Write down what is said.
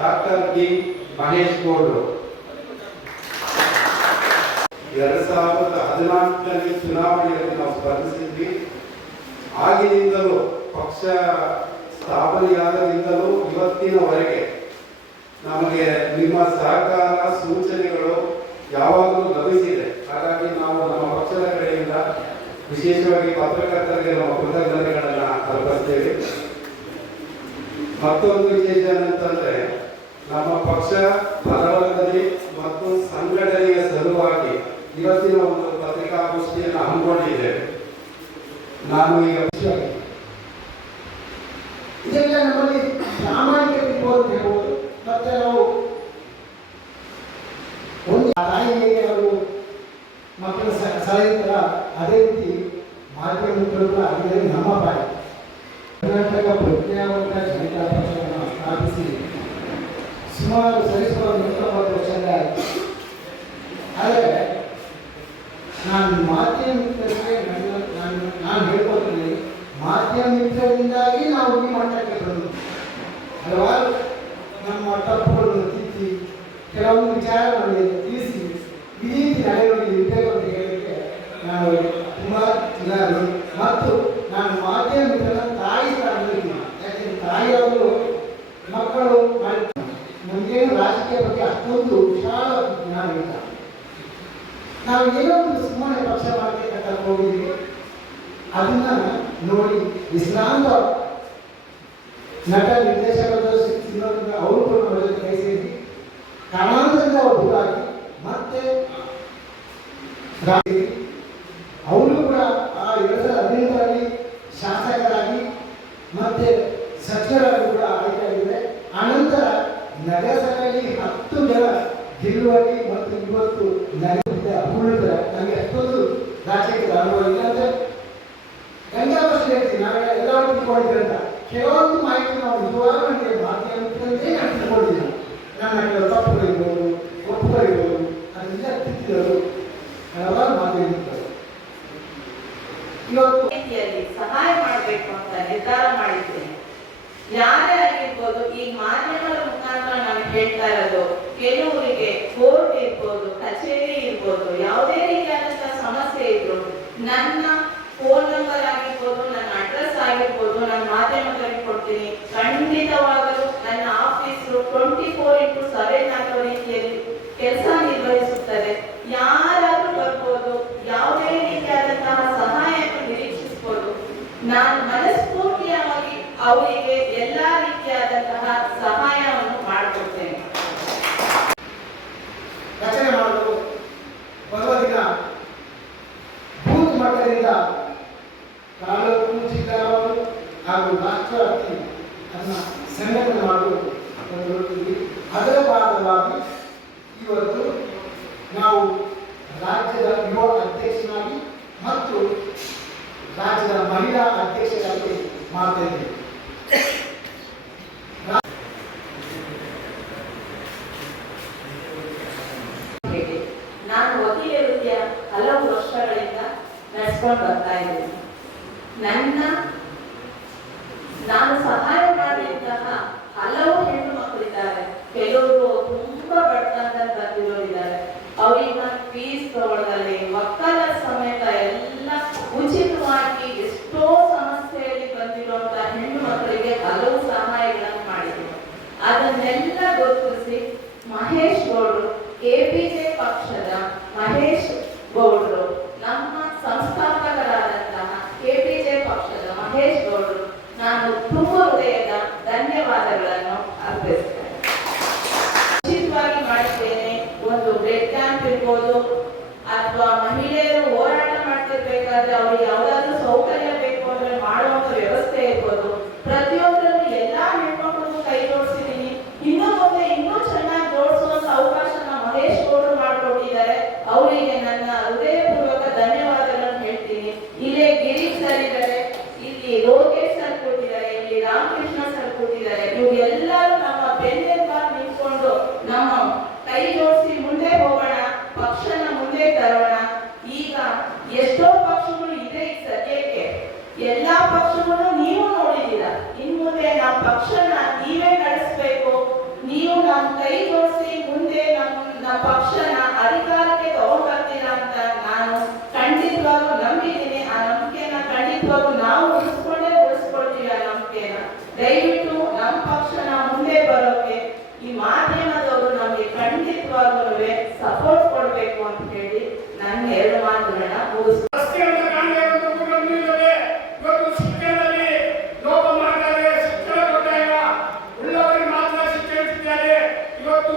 Doctor B Mahesh ಗೌಡ್ರು 2014ರಲ್ಲಿ ಚುನಾವಣೆಯಲ್ಲಿ ನಾವು ಸ್ಪರ್ಧಿಸಿದ್ವಿ. ಆಗಿನಿಂದಲೂ ಪಕ್ಷ ಸ್ಥಾಪನೆಯಾದರಿಂದಲೂ ಇವತ್ತಿನವರೆಗೆ ನಮಗೆ ನಿಮ್ಮ ಸಹಕಾರ ಸೂಚನೆಗಳು ಯಾವಾಗಲೂ ಲಭಿಸಿದೆ. ಹಾಗಾಗಿ ನಾವು ನಮ್ಮ ಪಕ್ಷದ ಕಡೆಯಿಂದ ವಿಶೇಷವಾಗಿ ಪತ್ರಕರ್ತರಿಗೆ ನಮ್ಮ ಕೃತಜ್ಞತೆಗಳನ್ನು ಅರ್ಪಿಸ್ತೇವೆ. ಮತ್ತೊಂದು ವಿಶೇಷ ಏನಂತಂದ್ರೆ ನಮ್ಮ ಪಕ್ಷ ಬಲವರ್ಧನೆ ಮತ್ತು ಸಂಘಟನೆಯ ಸಲುವಾಗಿ ಇವತ್ತಿನ ಒಂದು ಪತ್ರಿಕಾಗೋಷ್ಠಿಯನ್ನು ಹಮ್ಮಿಕೊಂಡಿದ್ದೇವೆ. ನಾನು ಈಗ ಇದೆಲ್ಲ ನಮ್ಮಲ್ಲಿ ಪ್ರಾಮಾಣಿಕತೆ ಹೇಳ್ಬೋದು. ಮತ್ತೆ ನಾವು ಒಂದು ತಾಯಿಗೆ ಅವರು ಮಕ್ಕಳ ಸಲಹಿತರ ಅದೇ ರೀತಿ ಮಾಧ್ಯಮಗಳು ಆಗಿದ್ದರೆ ನಮ್ಮ ಬಾಯಿ ಕರ್ನಾಟಕ ಪ್ರಜ್ಞಾವಂತ ಜನತಾ ಪಕ್ಷವನ್ನು ಸ್ಥಾಪಿಸಿ ಸುಮಾರು ಸರಿಸುಮಾರು 130 ವರ್ಷಗಳ ಆಯಿತು. ಆದರೆ ನಾನು ಮಾಧ್ಯಮ ಮಿತ್ರರಿಗೆ ನಾನು ಹೇಳ್ಕೊಳ್ತೀನಿ, ಮಾಧ್ಯಮ ಮಿತ್ರರಿಂದಾಗಿ ನಾವು ಈ ಮಟ್ಟಕ್ಕೆ ಬಂದು ಹಲವಾರು ನಮ್ಮ ತಪ್ಪುಗಳನ್ನು ತಿದ್ದಿ ಕೆಲವೊಂದು ವಿಚಾರಗಳನ್ನು ತಿಳಿಸಿ ಈ ರೀತಿ ನಡೆಯುವಲ್ಲಿ ಇರಬೇಕು ಅಂತ ಹೇಳಲಿಕ್ಕೆ ನಾನು ತುಂಬ ಇದ್ದಾರೆ. ಮತ್ತು ನಾನು ಮಾಧ್ಯಮ ಮಿತ್ರನ ತಾಯಿ ಸ್ಥಾನದಲ್ಲಿ, ಯಾಕೆಂದರೆ ತಾಯಿಯವರು ಮಕ್ಕಳು ನಮಗೇನು ರಾಜಕೀಯ ಬಗ್ಗೆ ಅಷ್ಟೊಂದು ವಿಶಾಲ ಜ್ಞಾನ ಇಲ್ಲ. ನಾವು ಏನೋ ಒಂದು ಸುಮ್ಮನೆ ಪಕ್ಷ ಮಾಡಬೇಕಂತ ಹೋಗಿದ್ದೀವಿ. ಅದನ್ನ ನೋಡಿ ವಿಶ್ರಾಂತ ನಟ ನಿರ್ದೇಶಕರು ಅವರು ಕೂಡ ನಮ್ಮ ಜೊತೆ ಕೈ ಸೇರಿ ಕಾರಣಾಂತರದಿಂದ ಅವರು ದೂರಾಗಿ ಮತ್ತೆ ಅವರು ಕೂಡ ಆ 2015ರಲ್ಲಿ ಶಾಸಕರಾಗಿ ಮತ್ತೆ ಸಚಿವರಾಗಿ ಕೂಡ ಆಯ್ಕೆಯಾಗಿದೆ. ಅನಂತರ ನಗರಸಭೆಯಲ್ಲಿ 10 ಜನ ಗೆಲ್ಲುವಲ್ಲಿ ಮತ್ತು ಇವತ್ತು ಉಳಿದ್ರೆ ನನಗೆ ಅಷ್ಟೊಂದು ರಾಜಕೀಯದ ಅನುಭವ ಇಲ್ಲ. ಅಂದರೆ ಗಂಗಾವಸ್ಥೆ ಹೇಳ್ತೀವಿ ನಾವೆಲ್ಲ ಎಲ್ಲರೂ ತಿಳ್ಕೊಂಡಿದ್ದೀವಿ ಅಂತ ಕೆಲವೊಂದು ಮಾಹಿತಿ ನಾವು ನಿಜವಾಗ್ಲೂ ನನಗೆ ಮಾಧ್ಯಮದಂತೆ ನಾನು ತಿಳ್ಕೊಂಡಿದ್ದೀನಿ. ನನ್ನ ಕೆಲವು ತಪ್ಪುಗಳಿರ್ಬೋದು, ಒಪ್ಪುಗಳಿರ್ಬೋದು, ಅದೆಲ್ಲ ತಿದ್ದಿದರು ಹಲವಾರು ಮಾಧ್ಯಮಿಕರು ಇವತ್ತು ರೀತಿಯಲ್ಲಿ ಸಹಾಯ ಮಾಡಬೇಕು ಅಂತ ನಿರ್ಧಾರ ಮಾಡಿದ್ದೇನೆ. ಯಾರೇ ಆಗಿರ್ಬೋದು, ಈ ಮಾಧ್ಯಮದ ಮುಖಾಂತರ ನಾನು ಹೇಳ್ತಾ ಇರೋದು, ಕೆಲವರಿಗೆ ಕೋರ್ಟ್ ಇರ್ಬೋದು, ಕಚೇರಿ ಇರ್ಬೋದು, ಯಾವುದೇ ರೀತಿಯಾದಂತಹ ಸಮಸ್ಯೆ ಇದ್ರು ನನ್ನ ಫೋನ್ ನಂಬರ್ ಆಗಿರ್ಬೋದು, ನನ್ನ ಅಡ್ರೆಸ್ ಆಗಿರ್ಬೋದು, ನನ್ನ ಮಾಧ್ಯಮದಲ್ಲಿ ಕೊಡ್ತೀನಿ. ಖಂಡಿತವಾಗಲೂ ನನ್ನ ಆಫೀಸು 24x7 ಆಗೋ ರೀತಿಯಲ್ಲಿ ಕೆಲಸ ನಿರ್ವಹಿಸುತ್ತದೆ. ಯಾರಾದ್ರೂ ಬರ್ಬೋದು, ಯಾವುದೇ ರೀತಿಯಾದಂತಹ ಸಹಾಯವನ್ನು ನಿರೀಕ್ಷಿಸಬಹುದು. ನಾನು ಮನಸ್ಫೂರ್ತಿಯಾಗಿ ಅವರಿಗೆ ಎಲ್ಲಾ ರೀತಿಯಾದಂತಹ ಸಹಾಯವನ್ನು ಮಾಡಿಕೊಡ್ತೇನೆ. ರಚನೆ ಮಾಡಲು ಬರುವ ದಿನ ಬೂತ್ ಮಟ್ಟದಿಂದ ತಾಲೂಕು, ಜಿಲ್ಲಾವರು ಹಾಗೂ ರಾಷ್ಟ್ರವ್ಯಾಪಿ ಅದನ್ನು ಸಂಘಟನೆ ಮಾಡಲು ಹೊರಟಿದ್ದೀವಿ. ಅದರ ಭಾಗವಾಗಿ ಇವತ್ತು ನಾವು ರಾಜ್ಯದ ಯುವ ಅಧ್ಯಕ್ಷನಾಗಿ ಮತ್ತು ರಾಜ್ಯದ ಮಹಿಳಾ ಅಧ್ಯಕ್ಷರಾಗಿ ಮಾಡ್ತಾ ಇದ್ದೀವಿ. ನಾನು ವಕೀಲ ವೃತ್ತಿಯ ಹಲವು ವರ್ಷಗಳಿಂದ ನಡೆಸ್ಕೊಂಡು ಬರ್ತಾ ಇದ್ದೀನಿ. ನಾನು ಸಹಾಯ ಮಾಡಿದಂತಹ ಹಲವು ಹೆಣ್ಣು ಮಕ್ಕಳಿದ್ದಾರೆ. ಕೆಲವರು ತುಂಬಾ ಬಡತನದಲ್ಲಿ ಬಂದಿರೋರಿದ್ದಾರೆ. ಅವರಿಗೆ ಫೀಸ್ ತಗೊಳ್ಳದಲ್ಲಿ ಮಕ್ಕಳ ಸಮೇತ ಎಲ್ಲ ಉಚಿತವಾಗಿ ಎಷ್ಟೋ ಸಮಸ್ಯೆಯಲ್ಲಿ ಬಂದಿರುವಂತಹ ಹೆಣ್ಣು ಮಕ್ಕಳಿಗೆ ಹಲವು ಸಹಾಯಗಳನ್ನು ಮಾಡಿದ್ರು. ಅದನ್ನೆಲ್ಲ ಗುರುತಿಸಿ ಮಹೇಶ್ ಗೌಡ್ರು, ಕೆಪಿಜೆ ಪಕ್ಷದ ಮಹೇಶ್ ಗೌಡ್ರು, ನಮ್ಮ ಸಂಸ್ಥಾಪಕರಾದಂತಹ ಕೆಪಿಜೆ ಪಕ್ಷದ ಮಹೇಶ್ ಗೌಡ್ರು, ನಾನು ತುಂಬ ಹೃದಯದ ಧನ್ಯವಾದಗಳನ್ನು ಅರ್ಪಿಸ್ತೇನೆ. ಉಚಿತವಾಗಿ ಮಾಡಿದ್ದೇನೆ. ಒಂದು ಬ್ಲಡ್ ಕ್ಯಾಂಪ್ ಇರ್ಬೋದು, ಅಥವಾ ಮಹಿಳೆಯರು ಹೋರಾಟ ಮಾಡ್ತಿರ್ಬೇಕಾದ್ರೆ ಅವ್ರಿಗೆ ಯಾವ್ದಾದ್ರು ಸೌಕರ್ಯ ಬೇಕು ಅಂದ್ರೆ ಮಾಡುವಂತ ವ್ಯವಸ್ಥೆ ಇರ್ಬೋದು. ಪ್ರತಿಯೊಬ್ಬರನ್ನು ಎಲ್ಲಾ ಹೆಣ್ಮಕ್ಳಿಗೂ ಕೈ ಜೋಡಿಸಿದ್ದೀನಿ. ಇನ್ನೂ ಮುಂದೆ ಇನ್ನೂ ಚೆನ್ನಾಗಿ ಜೋಡಿಸುವಂತ ಅವಕಾಶನ ಮಹೇಶ್ ಗೌಡ್ರು ಮಾಡಿಕೊಟ್ಟಿದ್ದಾರೆ. ಅವರಿಗೆ ನನ್ನ ಹೃದಯಪೂರ್ವಕ ಧನ್ಯವಾದಗಳನ್ನು ಹೇಳ್ತೀನಿ. ಇಲ್ಲೇ ಗಿರೀಶ್ ಸರ್ ಇದ್ದಾರೆ, ಇಲ್ಲಿ ಲೋಕೇಶ್ ಸರ್ ಕೊಟ್ಟಿದ್ದಾರೆ, ಇಲ್ಲಿ ರಾಮಕೃಷ್ಣ ಸರ್ ಕೊಟ್ಟಿದ್ದಾರೆ. ಇವ್ರೆಲ್ಲರೂ ನಮ್ಮ ಕೈ ಜೋಡಿಸಿ ಮುಂದೆ ನಮ್ಮ ಪಕ್ಷನ ಅಧಿಕಾರಕ್ಕೆ ತಗೊಂಡ್ಬರ್ತೀರಾ ಅಂತ ನಾನು ಖಂಡಿತವಾಗೂ ನಂಬಿದ್ದೀನಿ. ಆ ನಂಬಿಕೆನ ಖಂಡಿತವಾಗೂ ನಾವು ಉಳಿಸ್ಕೊಳ್ತೀವಿ. ಆ ನಂಬಿಕೆನ ದಯವಿಟ್ಟು ನಮ್ಮ ಪಕ್ಷನ ಮುಂದೆ ಬರೋಕೆ ಈ ಮಾಧ್ಯಮದವರು ನಮಗೆ ಖಂಡಿತವಾಗೂ ಸಪೋರ್ಟ್ ಕೊಡಬೇಕು ಅಂತ ಹೇಳಿ ನಾನು 2 ಮಾತುಗಳನ್ನ ಮುಗಿಸ್ತೀನಿ. ಇವತ್ತು